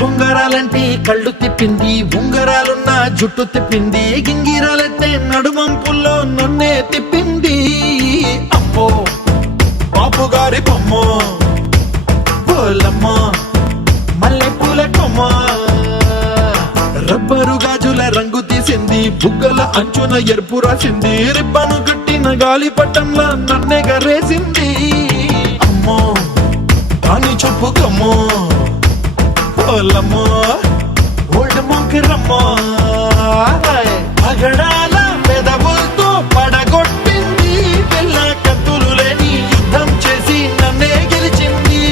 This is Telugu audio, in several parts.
బొంగరాలంటే కళ్ళు తిప్పింది, ఉంగరాలున్న జుట్టు తిప్పింది, గింగిరాలంటే నడుమంపుల్లో నన్నే తిప్పింది. అమ్మో బాపు గారి బొమ్మ, పోలమ్మ మల్లె పూల కొమ్మ, రబ్బరు గాజుల రంగు తీసింది, బుగ్గల అంచున ఎరుపు రాసింది, రిబ్బను కట్టిన గాలి పట్టంలా నన్నే గరేసింది. అమ్మో దాని చూపు కమ్మో, పోలమ్మో ఓల్డ్ మొంకరమ్మో, పగడాల పెదవులతో పడగొట్టింది, పిల్ల కత్తులు లేని యుద్ధం చేసి నన్నే గెలిచింది,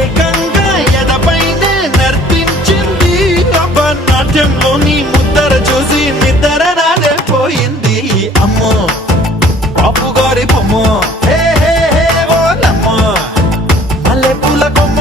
ఏకంగా ఎదపైనే నర్తించింది, అబ్బ నాట్యంలోని ముద్దర చూసి నిద్ర నాడే పోయింది. అమ్మో బాపు గారి బొమ్మ, హే హే హే ఓలమ్మ మల్లె పూల కొమ్మ.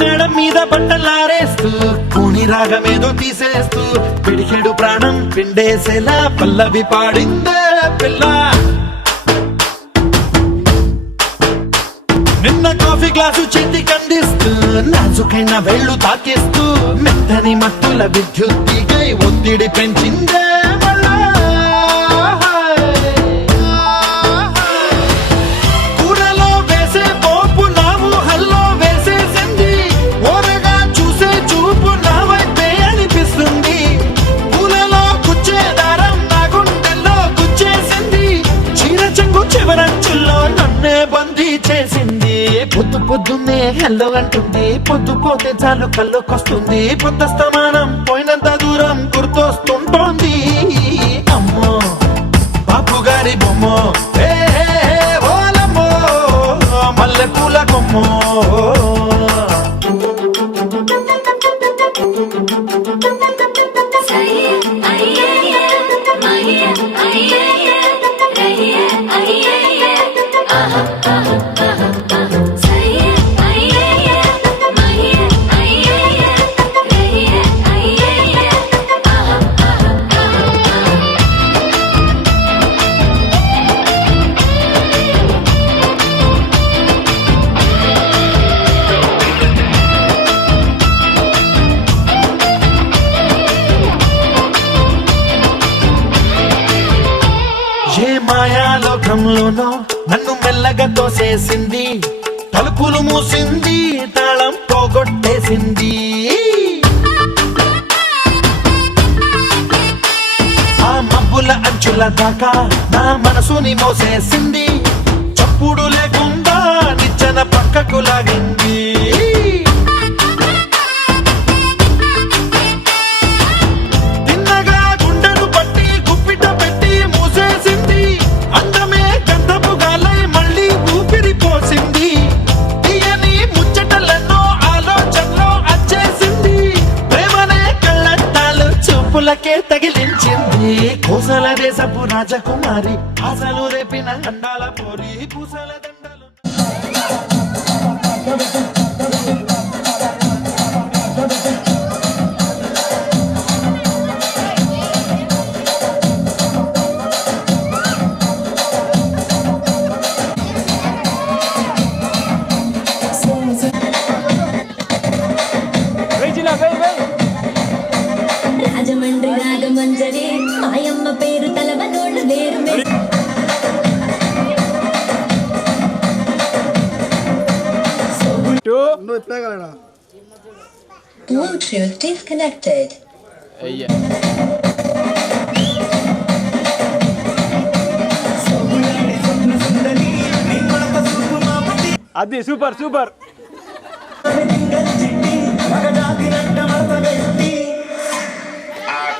మేడం మీద బట్టలారేస్తూ కూని రాగమేదో తీసేస్తూ పిడికెడు ప్రాణం పిండేసేలా పల్లవి పాడిందే పిల్ల. నిన్న కాఫీ గ్లాసు చేతి కందిస్తూ నాజుకైన వేళ్ళు తాకిస్తూ మెత్తని మత్తుల విద్యుత్తికై ఒత్తిడి పెంచిందే మళ్ళా. కూరలో వేసే పోపు నా ఊహల్లో వేసేసింది, ఓరగా చూసే చూపు నా వైపే అనిపిస్తుంది, పూలలో గుచ్చే దారం నా గుండెల్లో గుచ్చేసింది, చీర చెంగు చివరంచుల్లో నన్నే బందీ చేసింది. పొద్దు పొద్దున్నే హెల్లో అంటుంది, పొద్దు పోతే చాలు కళ్ళొకొస్తుంది, పొద్దస్తమానం పోయినంత దూరం గుర్తొస్తుంటోంది. అమ్మో బాపు గారి బొమ్మ, హే హే హే ఓలమ్మో మల్లె పూల కొమ్మో. ఏ మాయాలోకంలోనో నన్ను మెల్లగా తోసేసింది, తలుపులు మూసింది, తాళం పోగొట్టేసింది, ఆ మబ్బుల అంచుల దాకా నా మనసుని మోసేసింది, చప్పుడు లేకుండా నిచ్చెన పక్కకు లాగింది, పులకే తగిలించింది, కోసల దేశపు రాజకుమారి, ఆశలు రేపిన అండాల పోరి, పూసల దండలు. రాజమండ్రి రాగమంజరి మాయమ్మ పేరు తలవనోళ్ళు వేరు Bluetooth disconnected. అది సూపర్ సూపర్.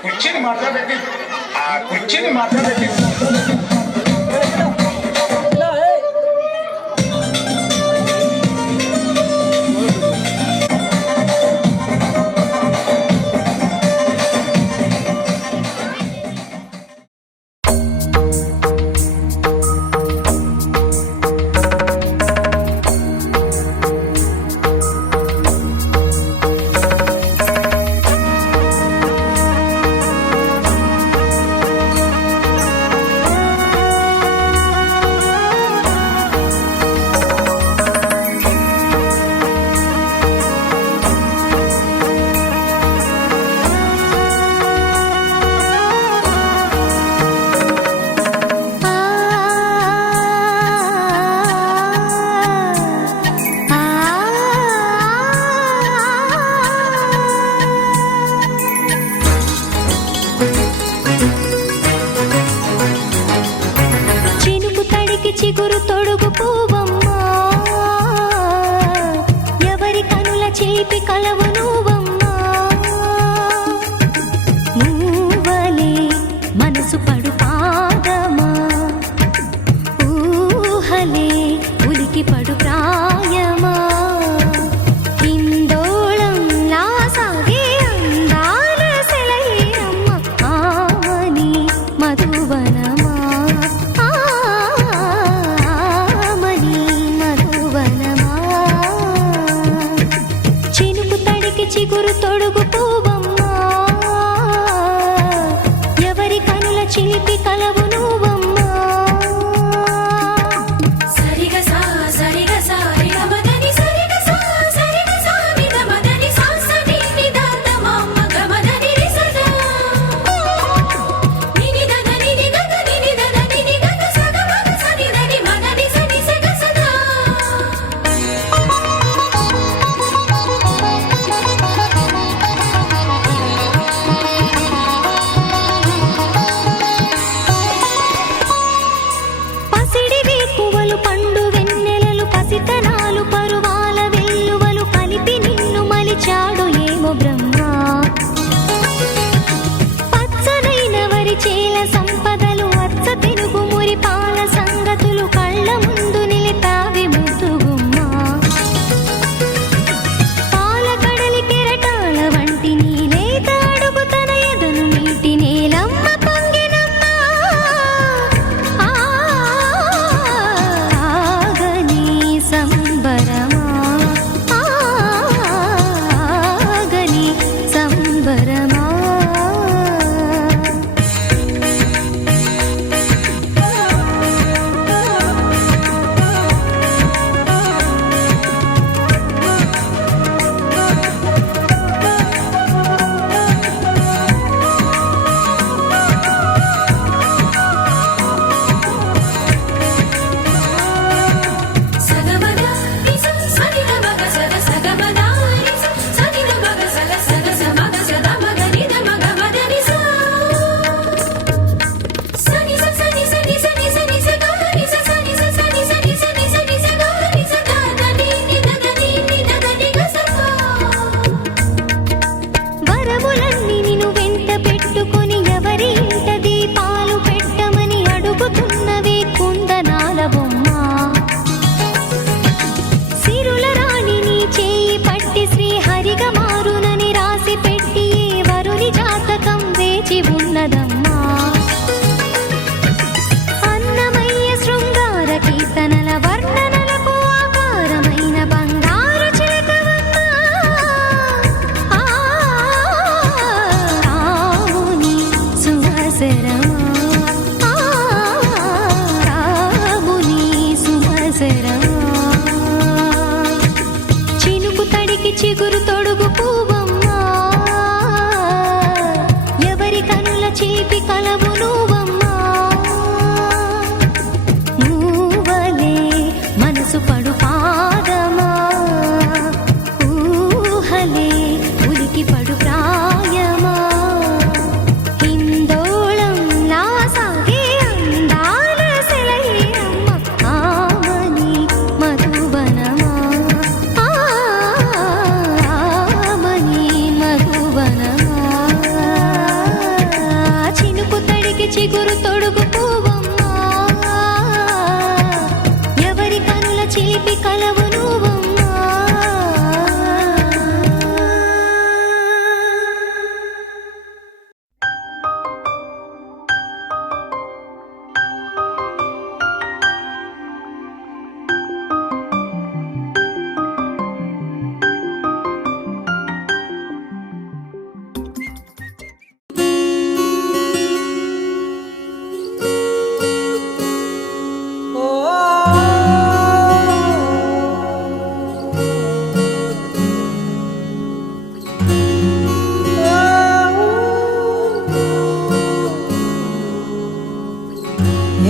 కుర్చీని మాట్లాడండి, ఆ కుర్చీని మాట్లాడండి. చినుకు తడికి చిగురు తొడుగు పూవమ్మా, ఎవరి కనుల చేపి కలవు నువ్వమ్మా. నువ్వలే మనసు పడు పాదమా, ఊహలే ఉలికి పడు ప్రాయమా. హిందోళంలా సాగే అందాల సెలయేరమ్మ, ఆమని మధువనమా, ఆమని మధువనమా. చినుకు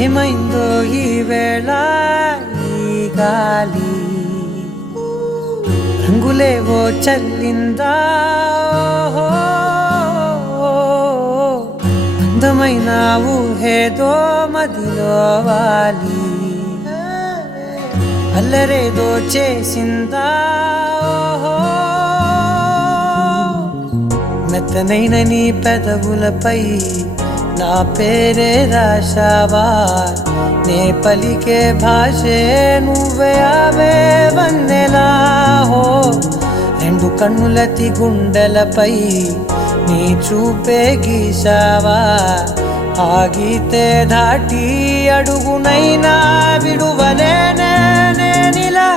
ఏమైందో ఈ వేళ ఈ గాలి రంగులేవో చల్లిందా అందమైన ఊహేదో మదిలో వాలి అల్లరేదో చేసిందా మెత్తనైన నీ పెదవులపై నా పేరే రాశావా నే పలికే భాషే నువ్వే అవే వన్నెలా హో రెండు కన్నులతి గుండెలపై నీ చూపే గీశావా ఆగితే దాటి అడుగునైనా విడువలేనే నేనిలా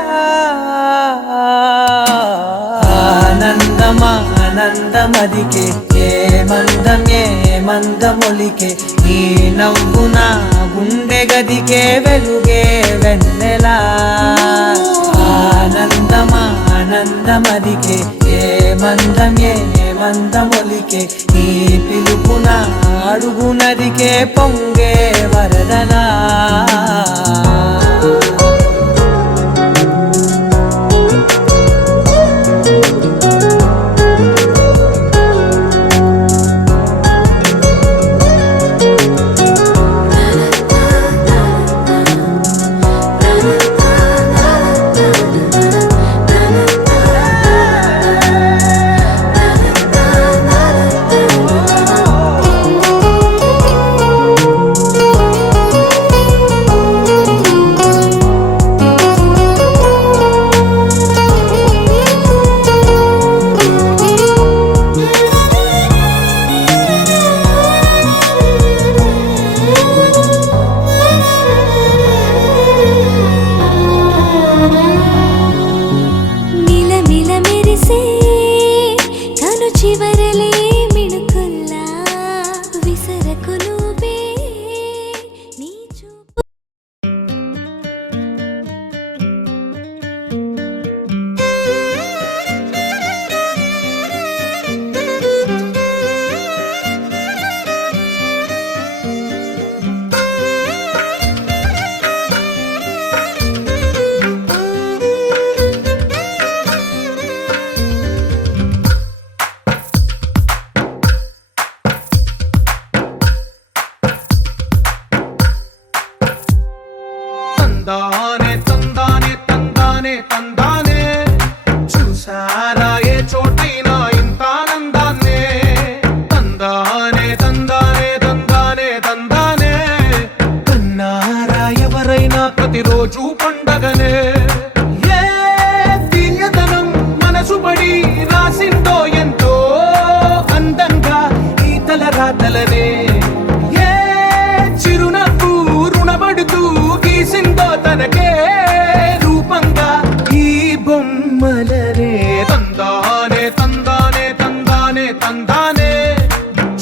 ఆనందమదికే ఏ మందమొలికే నీ నవ్వు నా గుండె గదికే వెలుగే వెన్నెలా ఆనందమదికే ఏ మందమొలికే నీ పిలుపున అడుగు నదికే పొంగే వరదలా తందానే తందానే తందానే తందానే చూసారా ఏ చోటైనా ఇంత ఆనందాన్నే తందానే తందానే తందానే తందానే కన్నారా ఎవరైనా ప్రతిరోజు పండగనే ఏ దివ్యతనం మనసు పడి రాసిందో ఎంతో అందంగా ఈ తలరాతలనే ఏ చిరునవ్వు రుణపడుతూ గీసిందో తనకే రూపంగా ఈ బొమ్మలనే తందానే తందానే తందానే తందానే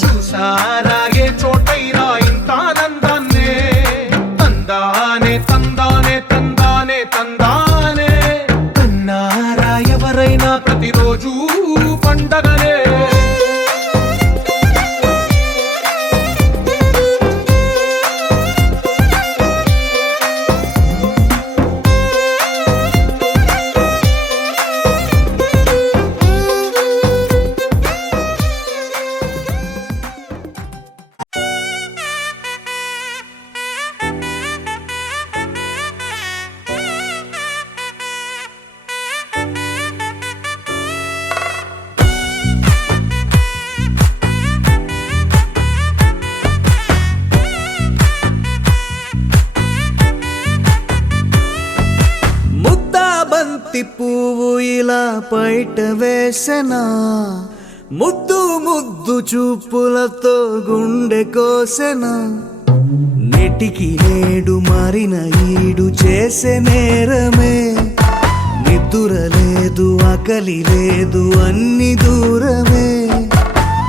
చూసారా ఏ చోటైనా ఇంత ఆనందాన్నే తందానే తందానే తందానే తందానే కన్నారా ఎవరైనా ప్రతిరోజు పండగనే పువ్వు ఇలా బయట వేసెనా ముద్దు ముద్దు చూపులతో గుండె కోసెనా నెటికి నేడు మారిన ఈడు చేసే నేరమే నిద్ర లేదు ఆకలి లేదు అన్ని దూరమే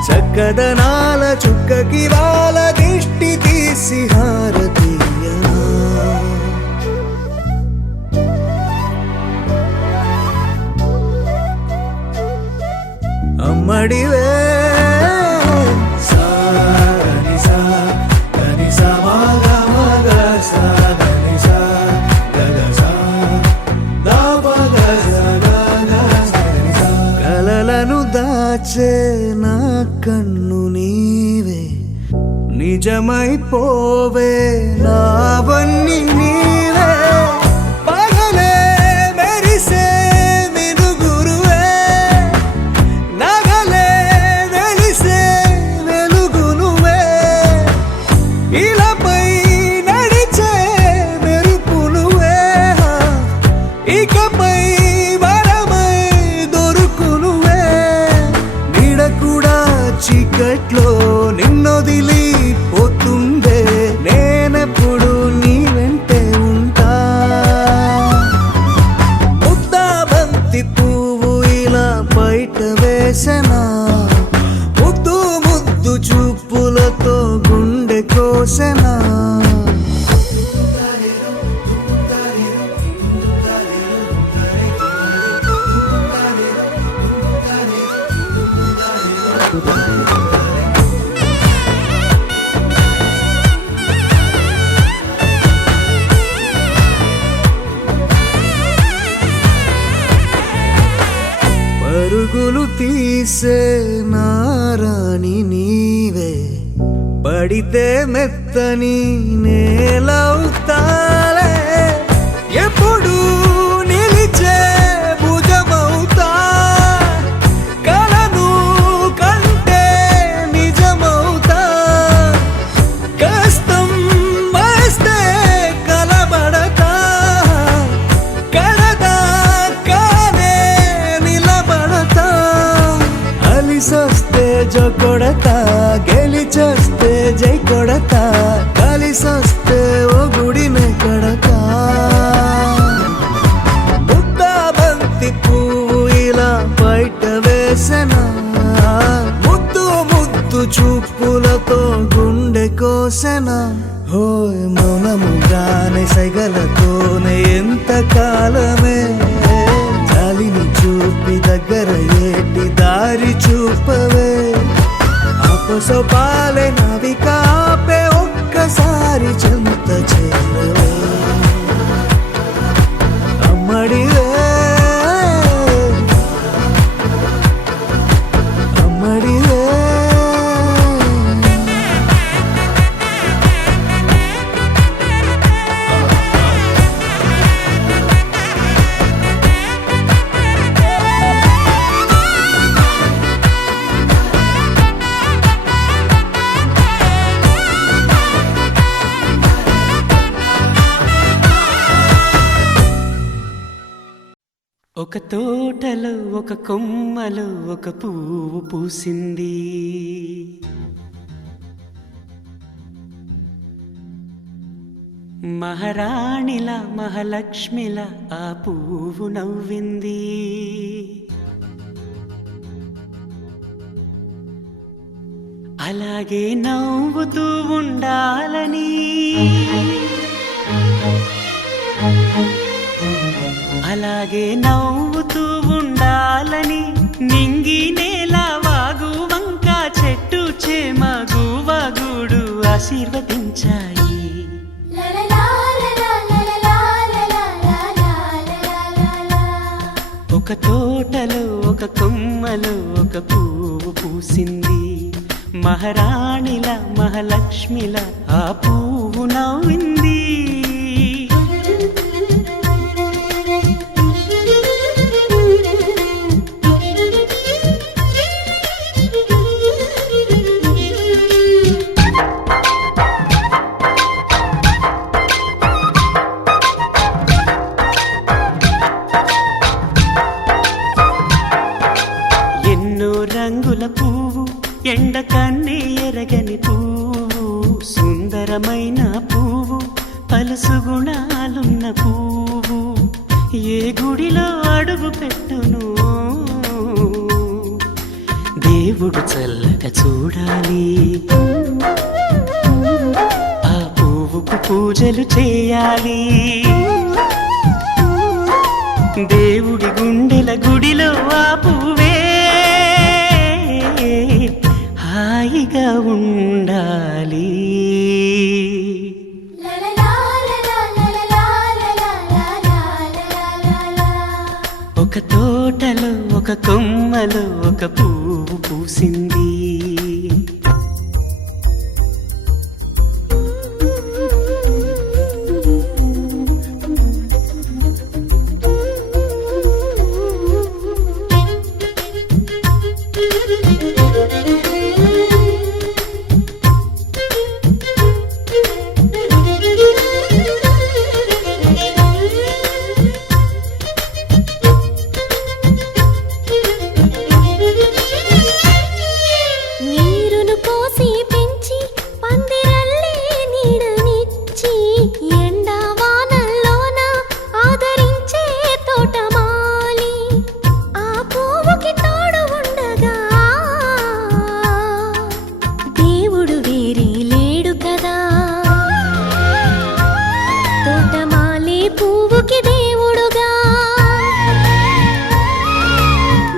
చక్కదనాల చుక్కకి వాళ్ళ దిష్టి తీసి హారతీయనా అమ్మడివే సా గని సా మగ మగ సా దని సా గగ సా దా ప గ స గ గ సరి సా. కలలను దాచే నా కన్ను నీవే నిజమైపోవే నావన్నీ నీవే పగలే మెరిసే మినుగురువే నగలే వెలిసే వెలుగు నువ్వే ఇలాపై నడిచే మెరుపు నువ్వే ఇకపై వరమై దొరుకు నువ్వే నీడ కూడా చీకట్లో నిన్నొదిలి పోతుందే నేనెప్పుడు నీ వెంటే ఉంటా ముద్దా బంతి పువ్వు ఇలా బయట వేసెనా ముద్దు ముద్దు చూపులతో గుండె కోసెనా పరుగులు తీసే నారాణి నీవే పడితే మెత్తని నేలవుతాలే ఎప్పుడు నిలిచే భుజమవుతా కలను కంటే నిజమవుతా కష్టం వస్తే కలబడతా కడదా కానే నిలబడతా అలిసొస్తే జో కొడతా గెలిచొస్తే జై కొడతా కలిసొస్తే ఓ గుడినే కడతా ముద్దా బంతి పువ్వు ఇలా బయట వేసెనా ముద్దు ముద్దు చూపులతో గుండె కోసెనా హోయ్ మౌనముగానే సైగలతోనే ఎంత కాలమే జాలిని చూపి దగ్గర ఏటి దారి చూపవే అపసోపాలే నవికాపే ఒక్కసారి చెంత చేరవే అమ్మడివే అమ్మడివే ఒక తోటలో ఒక కొమ్మలో ఒక పువ్వు పూసింది మహారాణిలా మహాలక్ష్మిలా ఆ పువ్వు నవ్వింది అలాగే నవ్వుతూ ఉండాలని అలాగే నవ్వుతూ ఉండాలని నింగి నేల వాగు వంక చెట్టు చేమ గువగుడు ఆశీర్వదించాయి ఒక తోటలో ఒక కొమ్మలో ఒక పువ్వు పూసింది మహారాణిల మహాలక్ష్మిల ఆ పువ్వు నవ్వింది రంగుల పువ్వు ఎండ కన్నే ఎరగని పువ్వు సుందరమైన పువ్వు పలుసు గుణాలున్న పువ్వు ఏ గుడిలో అడుగు పెట్టును దేవుడు చల్లగా చూడాలి ఆ పువ్వుకు పూజలు చేయాలి దేవుడి గుండెల గుడిలో ఆ పువ్వే హాయిగా ఉండాలి. ఒక తోటలో ఒక కొమ్మలో ఒక పువ్వు పూసింది. నీరును పోసి పెంచి పందిరల్లే నీడనిచ్చి ఎండా వానల్లోన ఆదరించే తోటమాలి ఆ పువ్వుకి తోడు ఉండగా దేవుడు వేరే లేడు కదా. తోటమాలి పువ్వుకి దేవుడుగా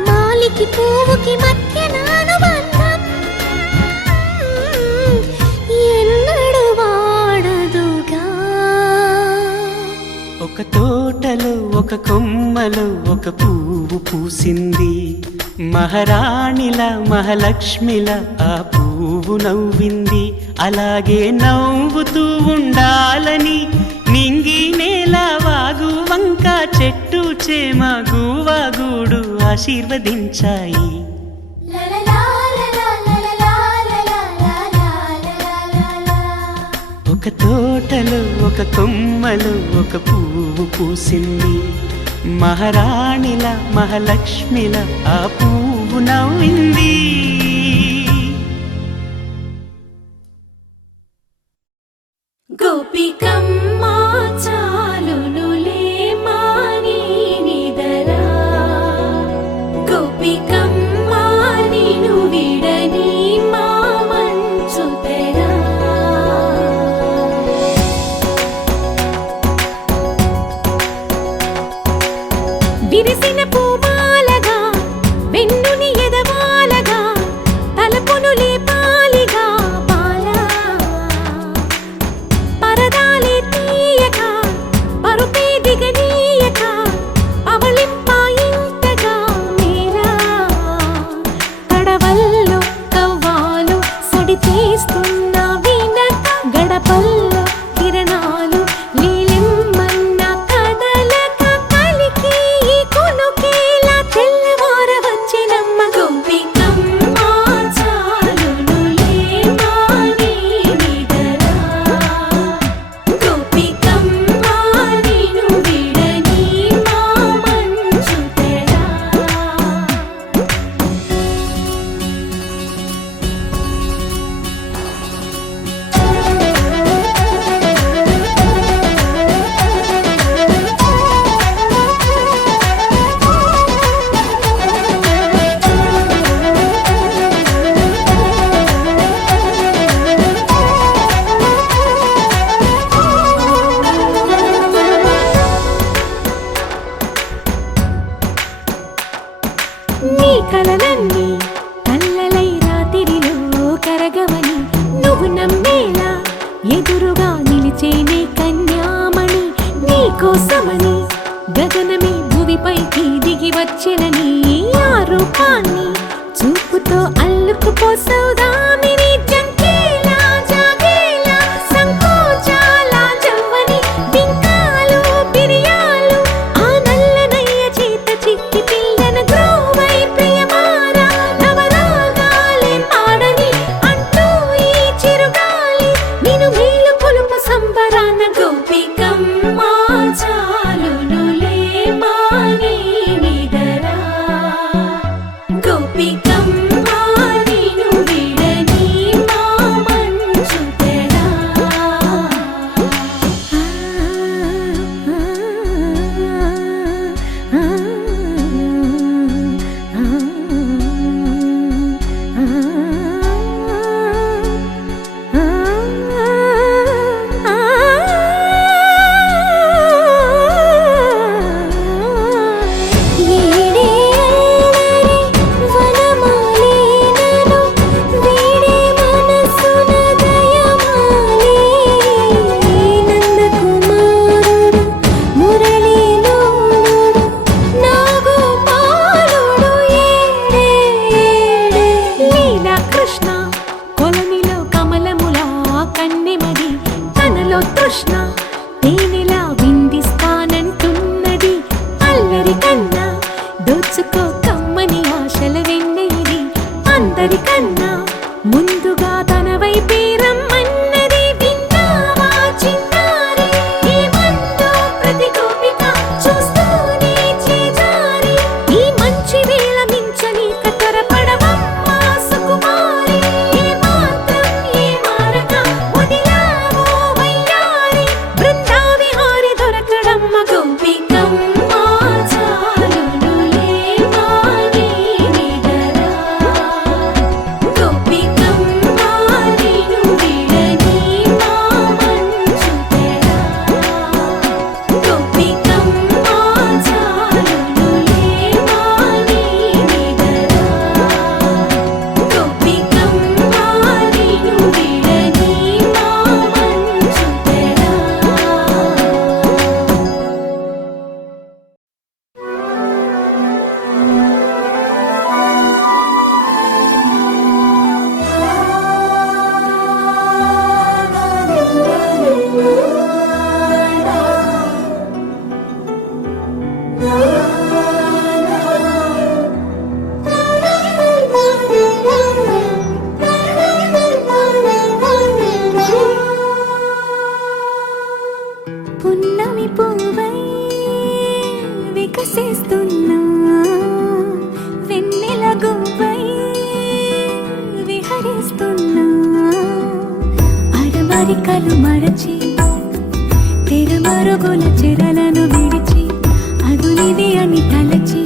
మాలికి పువ్వుకి మధ్య అనుబంధం ఎన్నడు వాడదుగా. ఒక తోటలో ఒక కొమ్మలో ఒక పువ్వు పూసింది. మహారాణిలా మహాలక్ష్మిలా ఆ పువ్వు నవ్వింది. అలాగే నవ్వుతూ ఉండాలని నింగి నేల వాగు వంక చెట్టు చేమ గువాగూడు ఆశీర్వదించాయి. ఒక తోటలో ఒక కొమ్మలో ఒక పువ్వు పూసింది. మహారాణిలా మహాలక్ష్మిలా ఆ పువ్వు నవ్వింది. గోపికమ్మ చాలునులే మాని నిదరా గోపికమ్మ నిను విడని మా మంచు తెరా. విరిసిన పూమాలగా వెన్నుని ఎదవాలగా తలపును లేపాలిగా బాలా పరదాలే తీయక పరుపే దిగనీయక అవలింపాయింతగా మేరా కడవల్లో కవ్వాలు సడి చేస్తున్న వినక గడపల్లో కిరణాలు నీలిమ్మన్న కదలక కలికి ఈ కొనుకేలా తెల్లవార వచ్చినమ్మ. గోపికమ్మ చాలునులే మాని నిదరా గోపికమ్మ నిను విడని మా మంచు తెరా. నీ కలలన్నీ కల్లలై రాత్రిలో కరగవని నువ్వు నమ్మేలా ఎదురుగా నిలిచేనే కన్యామణి. నీ కోసమని గగనమే భువిపైకి దిగి వచ్చెనని ఆ రూపాన్ని చూపుతో అల్లుకుపోసౌదామిని. జంకేలా జాగేలా సంకోచాల జవ్వని బింకాలు బిరియాలు ఆ నల్లనయ్య చేత చిక్కి పిల్లన గ్రోవై ప్రియమారా నవరాగాలే పాడని అంటూ ఈ చిరుగాలి నిను మేలు కొలుపు సంబరాన. గోపికమ్మ చాలునులే మాని నిదరా గోపికమ్మ నిను విడని తృష్ణ తేనెలా విందిస్తానంటున్నది అల్లరి కన్నా దోచుకో కమ్మని ఆశల వెన్నెయిది అందరికన్నా ముందుగా తన వైపే రమ్మన్నది విన్నావా చిన్నారి ఏమందో ప్రతి గోపిక చూస్తూనే చేజారి ఈ మంచి వేళ మించని కతరపడవమ్మా సుకుమారి ఏ మాత్రం ఏ మారక వదిలావో వయ్యారి బృందావిహారి దొరకడమ్మ గోపికమ్మ చాలునులే మాని నిదరా గోపికమ్మ నిను విడని మా మంచు తెరా గోపికమ్మ చాలునులే మాని నిదరా గోపికమ్మ నిను విడని మా మంచు తెరా పున్నమి పువ్వై వికసిస్తున్నా వెన్నెల గువ్వై విహరిస్తున్నా అరమరికలు మరచి తెరమరుగుల చెరలను విడిచి అదునిది అని తలచి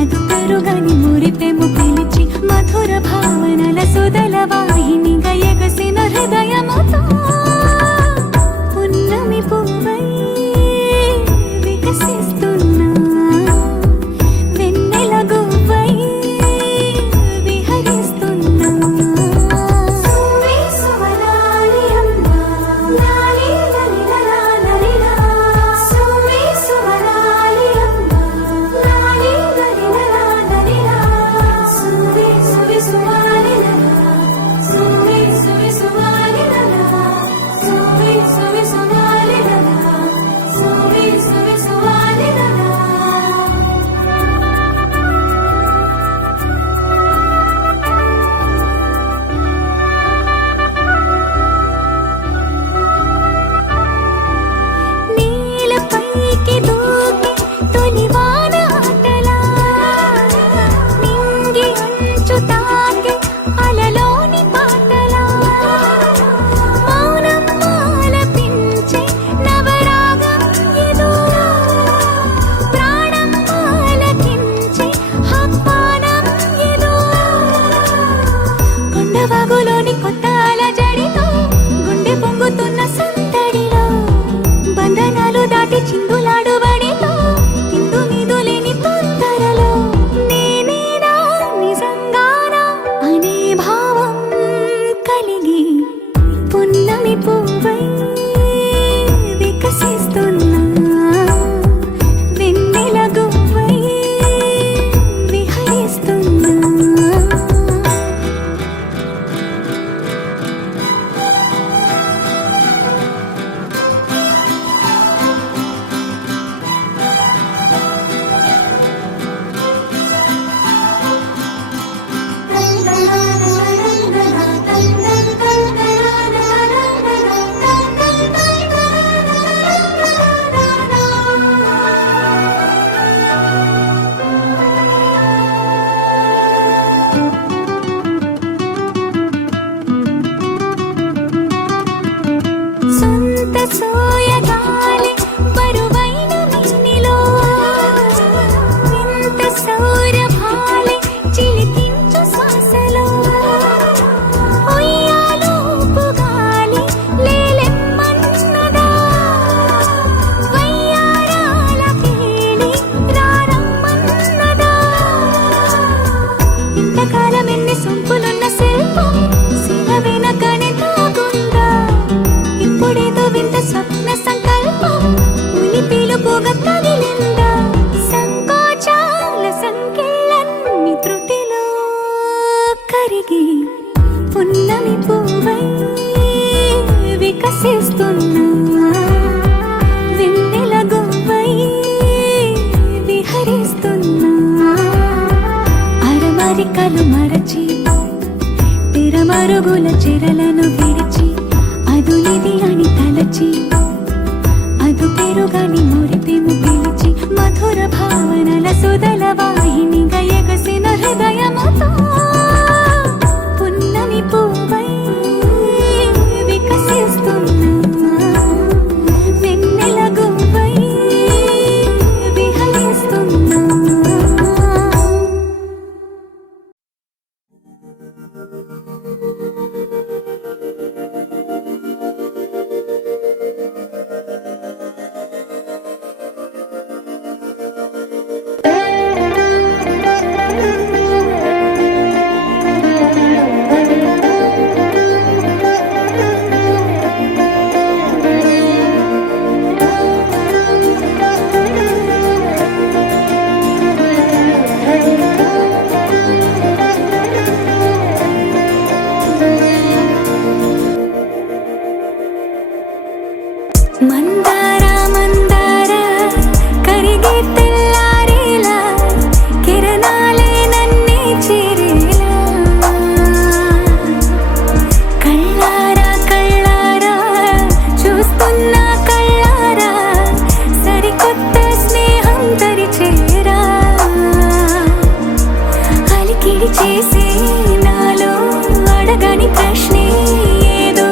అదు పెరుగని మురిపెము పిలిచి మధుర భావనల సుదల వాహినిగా ఎగసిన హృదయముతో పున్నమి పువ్వై వికసిస్తున్నా వెన్నెల గువ్వై విహరిస్తున్నా సువి సువనాలి అమ్మా లాలి లలిలా లలిలా సువి సువనాలి అమ్మా లాలి లలిలా లలిలా సువి సువి సువాలి లలా సువి సువి సువాలి లలా సువి సువి సువాలి లలా సువి సువి సువాలి లలా నీలపైకి దూకి తొలివాన ఆటలా నింగి అంచు తాకి అలలోని పాటలా మౌనం ఆలపించే నవరాగం ఇదో ప్రాణం ఆలకించే ఆహ్వానం ఇదో కొండవాగులోని కొత్త అలజడితో గుండె పొంగుతున్న సందడిలో బంధనాలు దాటి చిందులాడు బడిలో ఇందు మీదు లేని తొందరలో నేనేనా నిజంగానా అనే భావం కలిగి పున్నమి పువ్వై వికసిస్తున్నా వెన్నెల గువ్వై విహరిస్తున్నా సొంత సోయగాలి బరువైన మిన్నిలో వింత సౌరభాలి చిలికించు శ్వాసలో ఉయ్యాలూపు గాలి లేలెమ్మన్నదా వయ్యారాల కేళి రారమ్మన్నదా ఇంతకాలం ఎన్ని సొంపులున్న శిల్పం శిల వెనకనే తాగుందా ఇప్పుడేదో వింత స్వప్న సంకల్పం పరుగుల చెరలను విడిచి అదునిది అని తలచి అదు పెరుగని మురిపెము పిలిచి మధుర భావనల సుదల వాహినిగా ఎగసిన హృదయముతో పున్నమి పువ్వై వికసిస్తున్నా వెన్నెల గువ్వై విహరిస్తున్నా. మందార మందార కరిగే తెల్లారేలా కిరణాలే నన్నే చేరేలా కళ్ళారా కళ్ళారా చూస్తున్నా కళ్ళారా సరికొత్త స్నేహం తరిచేరా అలికిడి చేసే నాలో అడగని ప్రశ్నే ఏదో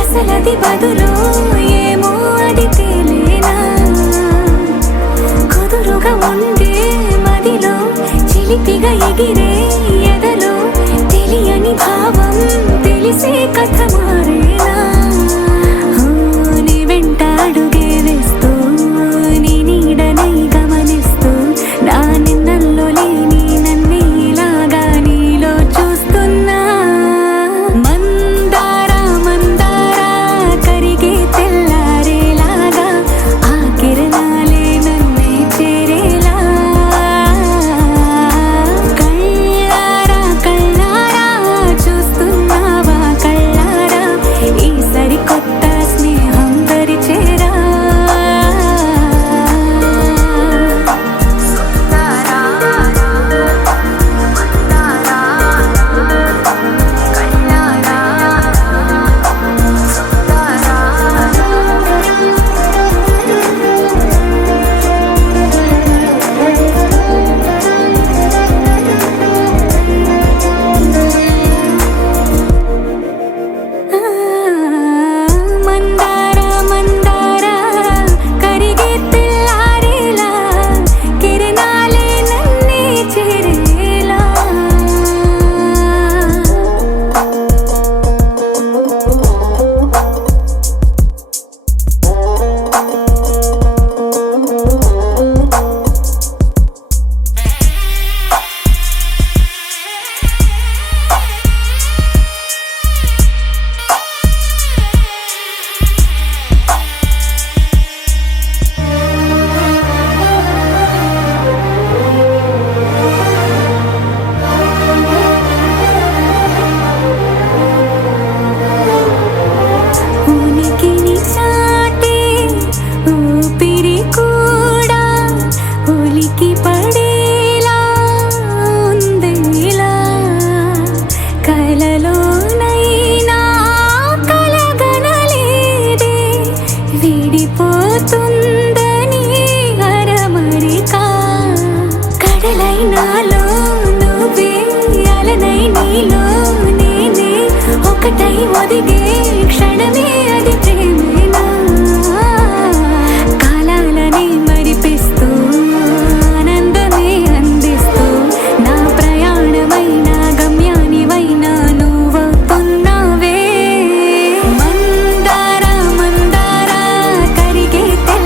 అసలది బదులు ఏమో అది తేలేనా కుదురుగా ఉండే మదిలో చిలిపిగా ఎగిరే ఎదలో తెలియని భావం తెలిసే కథ మారేనా నీ వెంట అడుగే వేస్తూ నీ నీడనై గమనిస్తూ నా నిన్నల్లో లేని నన్నే ఇలాగా నీలో చూస్తున్నా. మందార మందార కరిగే తెల్లారేలాగా ఆ కిరణాలే నన్నే చేరేలా కళ్ళారా కళ్ళారా చూస్తున్నావా కళ్ళారా ఈ సరికొత్త స్నేహం పరిచేరా. మందార మందార కరిగే తెల్లారేలా కిరణాలే నన్నే చేరేలా. ఉనికిని చాటే ఊపిరి కూడా ఉలికి పడేలా ఉందేలా కలలోనైనా కలగనలేదే విడిపోతుందని అరమరిక కడలైనాలో నువ్వే అలనై నీలో నేనే ఒకటై ఒదిగే క్షణమే అది ప్రేమేనా కాలాలని మరిపిస్తూ ఆనందమే అందిస్తూ నా ప్రయాణమైన గమ్యానివైనా నువ్వవుతున్నావే. మందార మందార కరిగే తెల్ల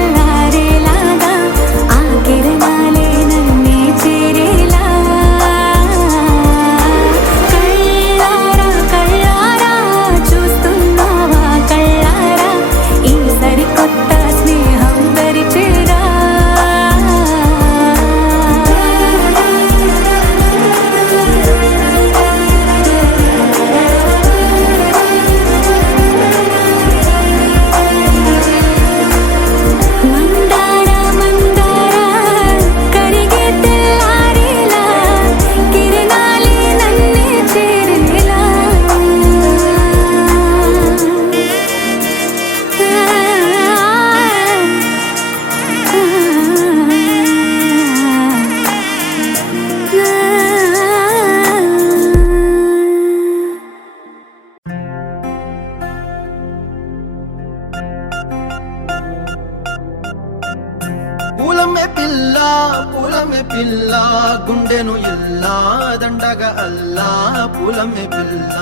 పూలమే పిల్ల గుండెను ఎల్లా దండగా అల్లా పూలమే పిల్ల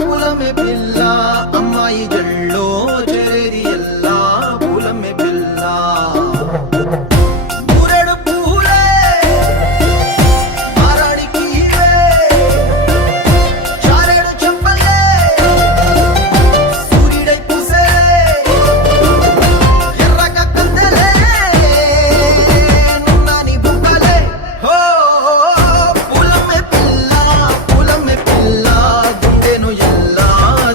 పూలమే పిల్ల అమ్మాయి జల్లో చేరి ఎల్లా పూలమే పిల్ల ఊరెడు పూలే మారాడికి చారెడు చెప్పలే సూర్యుడై పూసే ఎర్రగా కందలే నున్నాని బుక్కలే హో పూలమే పిల్ల గుండెను ఎల్లా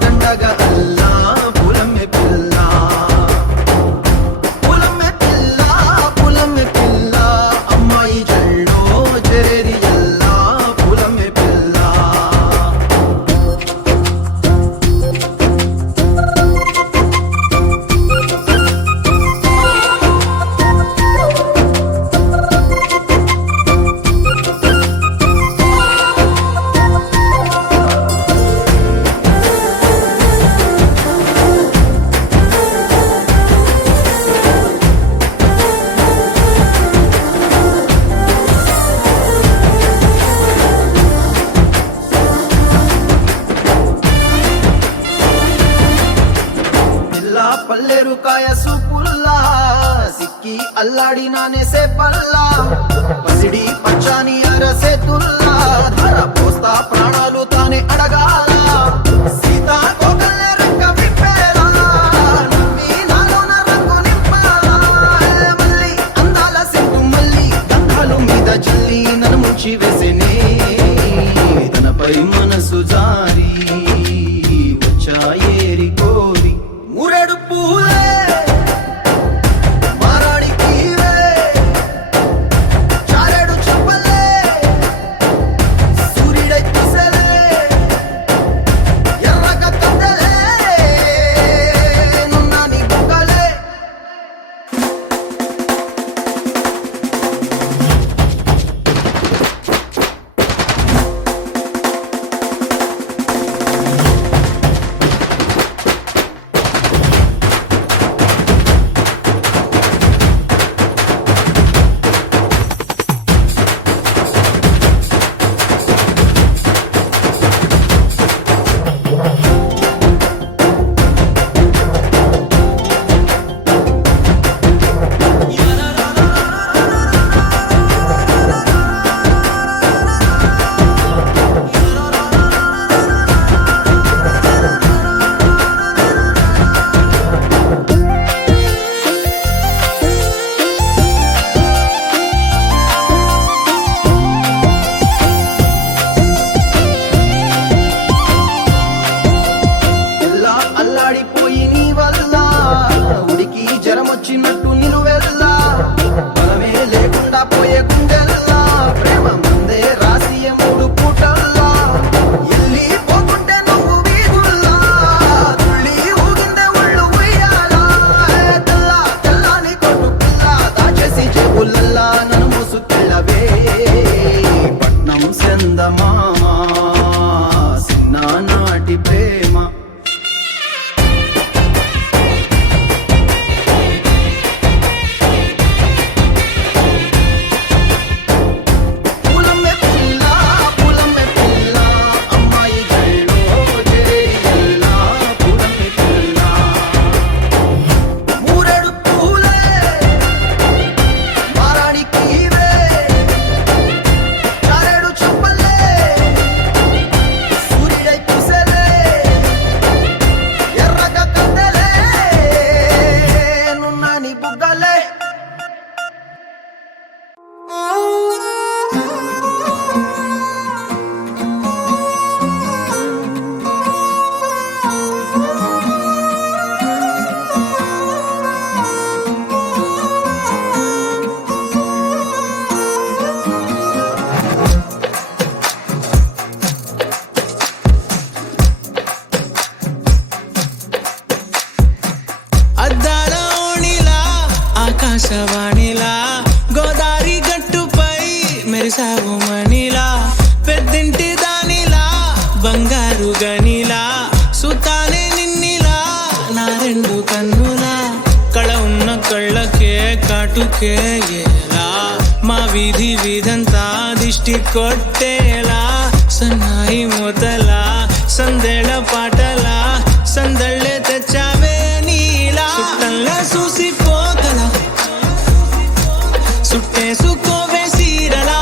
దండగా అల్లా పూలమే పిల్ల అమ్మాయి జల్లో చేరి ఎల్లా పూలమే పిల్ల పిల్ల పల్లెరు కాయ సూపుల్లా సిక్కి అల్లాడినానేసే పల్లా పసిడి పచ్చాని అరసే తుల్లా ధర పోస్తా ప్రాణాలు తానే అడగాల సీతా కోకల్లే రెక్క విప్పేలా నవ్వి నాలోన రంగు నింపాలా మళ్ళీ అందాల సెంటు మళ్ళీ గంధాలు మీద జల్లి నన్ను ముంచి వేసేనే తనపై మనసు జారి వచ్చాయేరి కోరి మురెడు పూలే మారాడికి చారెడు చెప్పలే సూర్యుడై పూసలే ఎర్రగా కందలే నున్నాని బుక్కలే ఎల్లా అల్లాడిపోయి నీ వల్ల ఉడికి జరమొచ్చినట్టు నిలువెల్లా బలమే లేకుండా పోయే గుండెల్లా ప్రేమ ముందే రాసియ మూడు పూటల్లా ఎల్లి పోకుంటే నువ్వు వీధుల్లా తుళ్ళి ఊగిందే ఒళ్ళు ఉయ్యాలా తెల్లని కొట్టు పిల్ల దాచేసి జేబులల్లా నన్ను మూసుకెళ్ళవే పట్నం సెందమామ సిన్నానాటి ప్రేమ పూలమే పిల్ల అమ్మాయి జల్లో చేరి ఎల్లా పూలమే పిల్ల మూరెడు పూలే మారాడికి చారెడు చెప్పలే సూర్యుడై పూసలే ఎర్రగా కందలే నున్నాని బుగ్గలే అద్దాల ఓణిలా ఆకాశవాణిలా గోదారి గట్టుపై మెరిసావు మణిలా పెద్దింటి దానిలా బంగారు గనిలా సుతానే నిన్నిలా నా రెండు కన్నులా కళ సోకేలా మా వీధి వీధంతా దిష్టి కొట్టేలా సన్నాయి మూతలా సందేళ పాటలా సందళ్ళే తెచ్చావే నీలా చుట్టంలా చూసిపోగలా సుట్టేసుకోవే సీరలా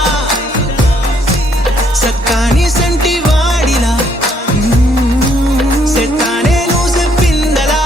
సక్కాని సంటి వాడిలా సెత్తానే నువ్వు చెప్పిందలా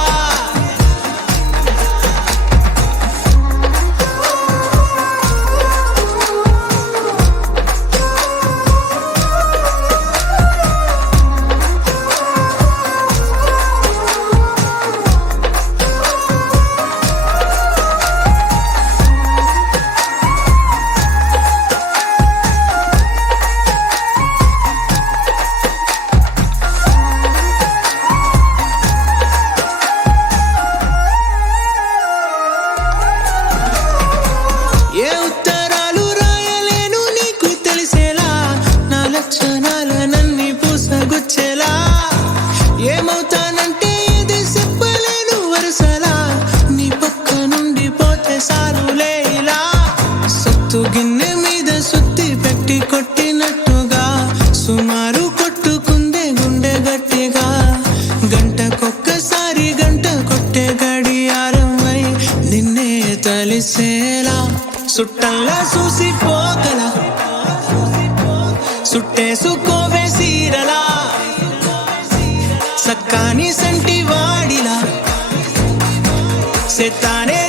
ఏ ఉత్తరాలు రాయలేను నీకు తెలిసేలా నా లక్షణాలనన్నీ పూసగుచ్చేలా ఏమవుతానంటే ఇది చెప్పలేను వరుసలా నీ పక్క నుండి పోతే సారులే ఇలా సత్తు గిన్నె మీద సుత్తి పెట్టి కొట్టినట్టుగా సుమారు కొట్టుకుందే గుండె గట్టిగా గంటకొక్కసారి గంట కొట్టే గడియారమై నిన్నే తలిసేలా సుట్టంలా చూసిపోగల సుట్టేసుకోవే సీరలా సక్కాని సంటి వాడిలా సెత్తానే